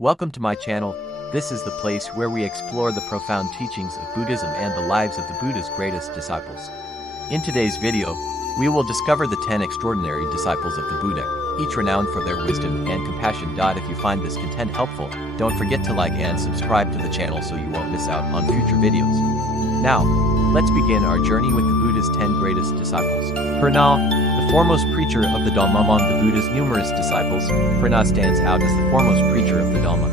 Welcome to my channel. This is the place where we explore the profound teachings of Buddhism and the lives of the Buddha's greatest disciples. In today's video, we will discover the 10 extraordinary disciples of the Buddha, each renowned for their wisdom and compassion. If you find this content helpful, don't forget to like and subscribe to the channel so you won't miss out on future videos. Now, let's begin our journey with the Buddha's 10 greatest disciples. Purna, the foremost preacher of the Dhamma. Among the Buddha's numerous disciples, Purna stands out as the foremost preacher of the Dhamma.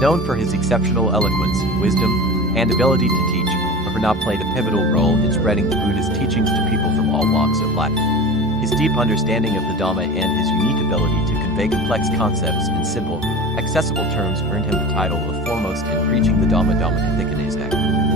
Known for his exceptional eloquence, wisdom, and ability to teach, Purna played a pivotal role in spreading the Buddha's teachings to people from all walks of life. His deep understanding of the Dhamma and his unique ability to convey complex concepts in simple, accessible terms earned him the title of foremost in preaching the Dhamma.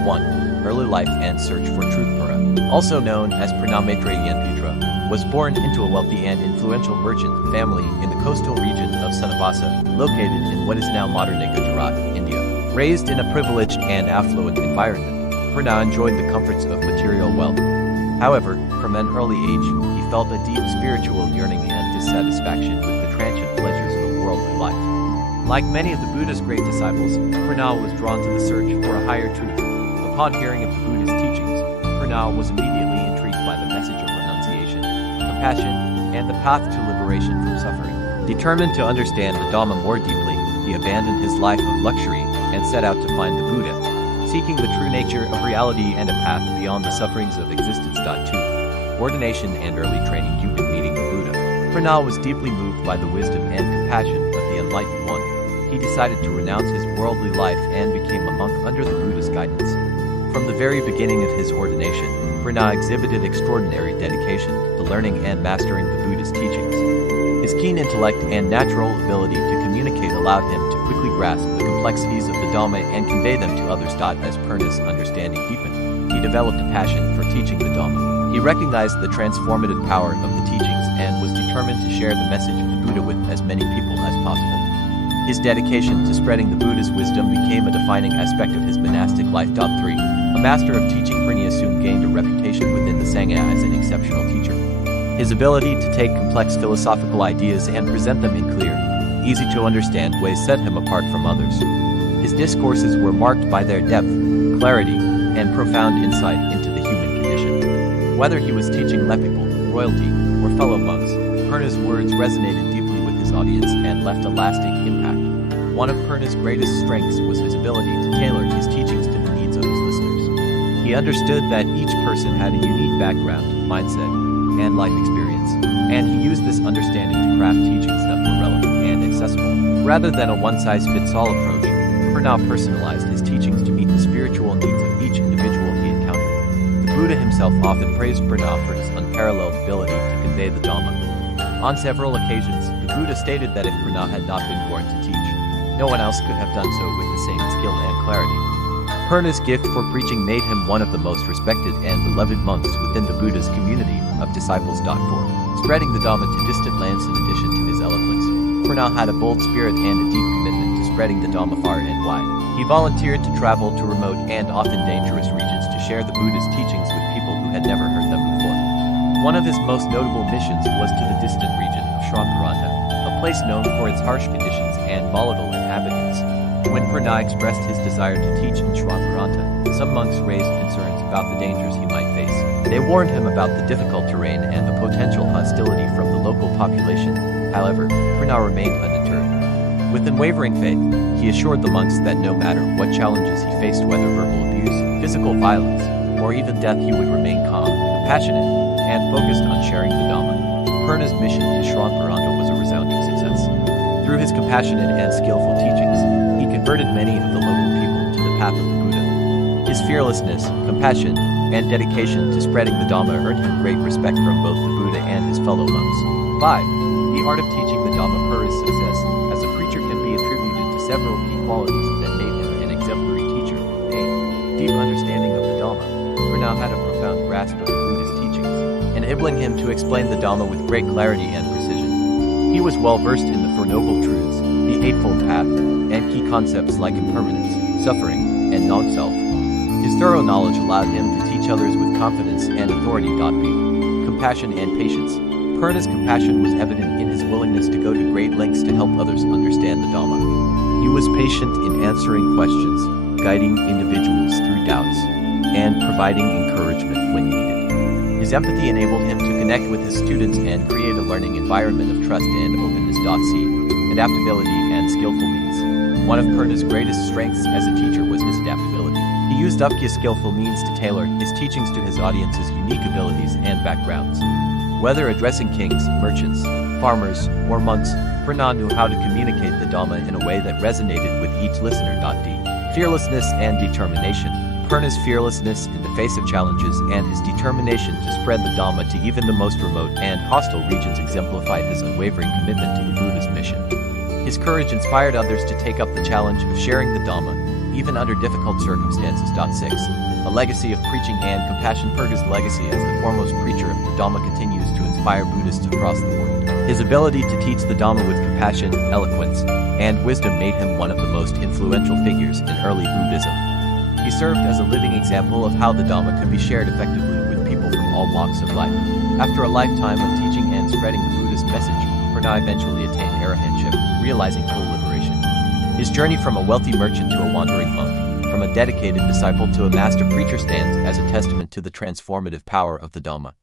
1. Early life and search for truth. Purna, also known as Purna Maitreya, was born into a wealthy and influential merchant family in the coastal region of Sunavasa, located in what is now modern-day Gujarat, India. Raised in a privileged and affluent environment, Purna enjoyed the comforts of material wealth. However, from an early age, he felt a deep spiritual yearning and dissatisfaction with the transient pleasures of worldly life. Like many of the Buddha's great disciples, Purna was drawn to the search for a higher truth. Upon hearing of the Buddha's teachings, Purna was immediately intrigued by the message of renunciation, compassion, and the path to liberation from suffering. Determined to understand the Dhamma more deeply, he abandoned his life of luxury and set out to find the Buddha, seeking the true nature of reality and a path beyond the sufferings of existence. 2. Ordination and early training. Meeting the Buddha, Purna was deeply moved by the wisdom and compassion of the Enlightened One. He decided to renounce his worldly life and became a monk under the Buddha's guidance. From the very beginning of his ordination, Purna exhibited extraordinary dedication to learning and mastering the Buddha's teachings. His keen intellect and natural ability to communicate allowed him to quickly grasp the complexities of the Dhamma and convey them to others. As Purna's understanding deepened, he developed a passion for teaching the Dhamma. He recognized the transformative power of the teachings and was determined to share the message of the Buddha with as many people as possible. His dedication to spreading the Buddha's wisdom became a defining aspect of his monastic life. 3. A master of teaching, Purna soon gained a reputation within the Sangha as an exceptional teacher. His ability to take complex philosophical ideas and present them in clear, easy-to-understand ways set him apart from others. His discourses were marked by their depth, clarity, and profound insight into the human condition. Whether he was teaching lay people, royalty, or fellow monks, Purna's words resonated deeply with his audience and left a lasting impact. One of Purna's greatest strengths was his ability to tailor his teachings to the needs of his listeners. He understood that each person had a unique background, mindset, and life experience, and he used this understanding to craft teachings that were relevant and accessible. Rather than a one-size-fits-all approach, Purna personalized his teachings to meet the spiritual needs of each individual he encountered. The Buddha himself often praised Purna for his unparalleled ability to convey the Dhamma. On several occasions, the Buddha stated that if Purna had not been born to teach, no one else could have done so with the same skill and clarity. Purna's gift for preaching made him one of the most respected and beloved monks within the Buddha's community of disciples. 4. Spreading the Dhamma to distant lands. In addition to his eloquence, Purna had a bold spirit and a deep commitment to spreading the Dhamma far and wide. He volunteered to travel to remote and often dangerous regions to share the Buddha's teachings with people who had never heard them before. One of his most notable missions was to the distant region of Srinagar, a place known for its harsh conditions and volatile inhabitants. When Purna expressed his desire to teach in Srinagar, some monks raised concerns about the dangers he might face. They warned him about the difficult terrain and the potential hostility from the local population. However, Purna remained undeterred. With unwavering faith, he assured the monks that no matter what challenges he faced, whether verbal abuse, physical violence, or even death, he would remain calm, compassionate, and focused on sharing the Dhamma. Purna's mission to Srinagar was a resounding success. Through his compassionate and skillful teachings, he converted many of the local people to the path of the Buddha. His fearlessness, compassion, and dedication to spreading the Dhamma earned him great respect from both the Buddha and his fellow monks. 5. The art of teaching the Dhamma. Purna's success as a preacher can be attributed to several key qualities that made him an exemplary teacher. A. Deep understanding of the Dhamma. Purna had a profound grasp of the Buddha's teachings, enabling him to explain the Dhamma with great clarity and precision. He was well versed in the Four Noble Truths, the Eightfold Path, and key concepts like impermanence, suffering, and non-self. His thorough knowledge allowed him to teach others with confidence and authority. B. Compassion and patience. Purna's compassion was evident in his willingness to go to great lengths to help others understand the Dhamma. He was patient in answering questions, guiding individuals through doubts, and providing encouragement when needed. His empathy enabled him to connect with his students and create a learning environment of trust and openness. C. Adaptability and skillful means. One of Purna's greatest strengths as a teacher was his adaptability. He used skillful means to tailor his teachings to his audience's unique abilities and backgrounds. Whether addressing kings, merchants, farmers, or monks, Purna knew how to communicate the Dhamma in a way that resonated with each listener. D. Fearlessness and determination. Purna's fearlessness in the face of challenges and his determination to spread the Dhamma to even the most remote and hostile regions exemplified his unwavering commitment to the Buddha's mission. His courage inspired others to take up the challenge of sharing the Dhamma, even under difficult circumstances. 6. A legacy of preaching and compassion. Purna's legacy as the foremost preacher of the Dhamma continues to inspire Buddhists across the world. His ability to teach the Dhamma with compassion, eloquence, and wisdom made him one of the most influential figures in early Buddhism. He served as a living example of how the Dhamma could be shared effectively with people from all walks of life. After a lifetime of teaching and spreading the Buddhist message, Purna eventually attained arahantship, realizing full liberation. His journey from a wealthy merchant to a wandering monk, from a dedicated disciple to a master preacher stands as a testament to the transformative power of the Dhamma.